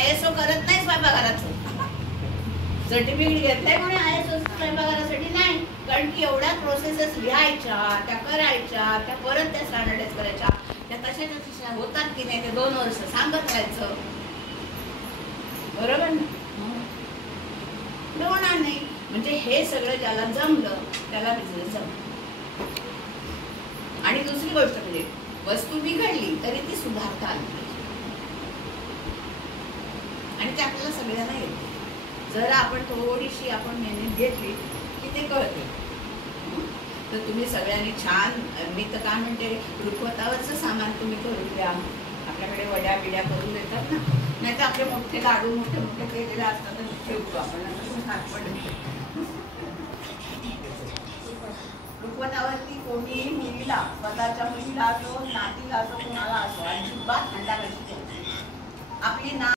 ISO करत नाही स्वयंपाकघराचं certificate घेतलंय कोणी ISO स्वयंपाकघरासाठी नाही, कारण की एवढ्या प्रोसेसेस लिहायच्या, त्या करायच्या, त्या परत त्या स्टँडर्डाइज करायच्या, त्या तशाच्या तशा होतात की नाही ते 2 वर्ष सांगत राहायचं, बरोबर ना? होणार नाही. म्हणजे हे सगळं ज्याला जमलं त्याला बिझनेस जमलं. आणि दुसरी गोष्ट म्हणजे वस्तू बिघडली तरी ती सुधारता आली पाहिजे, आणि ते आपल्याला सगळ्यांना येते. जर आपण थोडीशी आपण मेहनत घेतली की ते कळते. तर तुम्ही सगळ्यांनी छान, मी तर काय म्हणते, रुखवतावरचं सामान तुम्ही करून द्या. आपल्याकडे वड्या बिड्या करून देतात ना, नाही तर आपले मोठे लाडू मोठे मोठे केलेले असतात ठेवतो आपण, रुखवतावरती कोणी मुलीला, स्वतःच्या मुलीला असो, नातीला असो, कोणाला असो, अजिबात हंडा कशी आपली ना